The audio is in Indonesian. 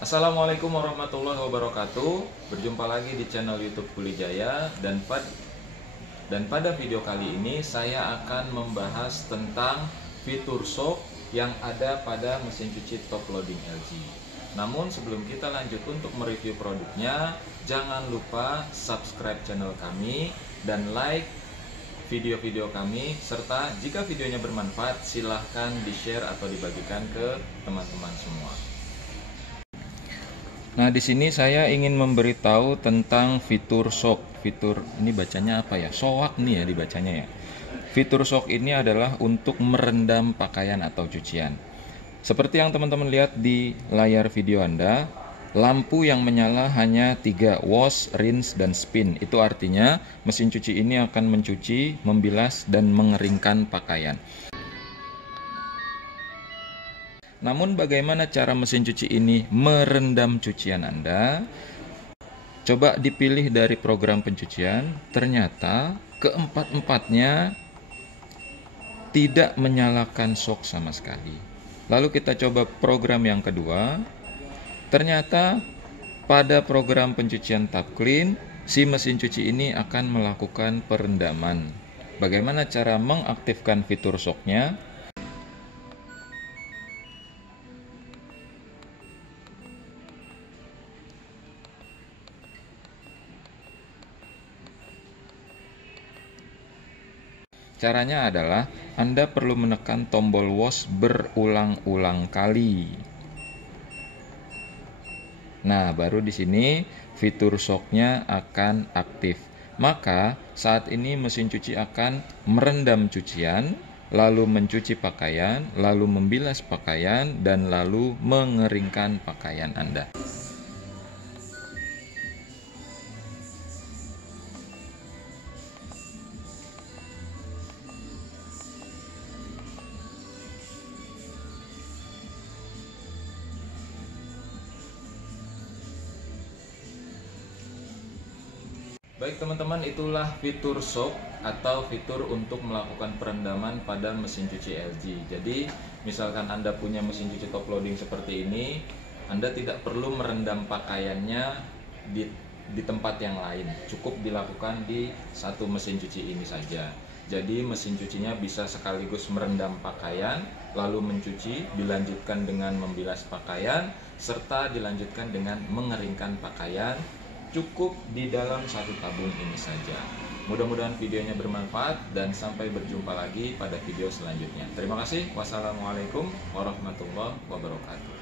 Assalamualaikum warahmatullahi wabarakatuh. Berjumpa lagi di channel YouTube Kulijaya dan pada video kali ini saya akan membahas tentang fitur shock yang ada pada mesin cuci top loading LG. Namun sebelum kita lanjut untuk mereview produknya, jangan lupa subscribe channel kami dan like video-video kami, serta jika videonya bermanfaat silahkan di-share atau dibagikan ke teman-teman semua. Nah, di sini saya ingin memberitahu tentang fitur shock. Fitur ini bacanya apa ya? Shock nih ya dibacanya ya. Fitur shock ini adalah untuk merendam pakaian atau cucian. Seperti yang teman-teman lihat di layar video Anda, lampu yang menyala hanya 3, wash, rinse, dan spin. Itu artinya mesin cuci ini akan mencuci, membilas, dan mengeringkan pakaian. Namun bagaimana cara mesin cuci ini merendam cucian Anda? Coba dipilih dari program pencucian, ternyata keempat-empatnya tidak menyalakan shock sama sekali. Lalu kita coba program yang kedua, ternyata pada program pencucian Tap Clean, si mesin cuci ini akan melakukan perendaman. Bagaimana cara mengaktifkan fitur shocknya? Caranya adalah Anda perlu menekan tombol wash berulang-ulang kali. Nah, baru di sini fitur shocknya akan aktif. Maka saat ini mesin cuci akan merendam cucian, lalu mencuci pakaian, lalu membilas pakaian, dan lalu mengeringkan pakaian Anda. Baik teman-teman, itulah fitur shock atau fitur untuk melakukan perendaman pada mesin cuci LG. Jadi misalkan Anda punya mesin cuci top loading seperti ini, Anda tidak perlu merendam pakaiannya di tempat yang lain. Cukup dilakukan di satu mesin cuci ini saja. Jadi mesin cucinya bisa sekaligus merendam pakaian, lalu mencuci, dilanjutkan dengan membilas pakaian, serta dilanjutkan dengan mengeringkan pakaian. Cukup di dalam satu tabung ini saja. Mudah-mudahan videonya bermanfaat dan sampai berjumpa lagi pada video selanjutnya. Terima kasih. Wassalamualaikum warahmatullahi wabarakatuh.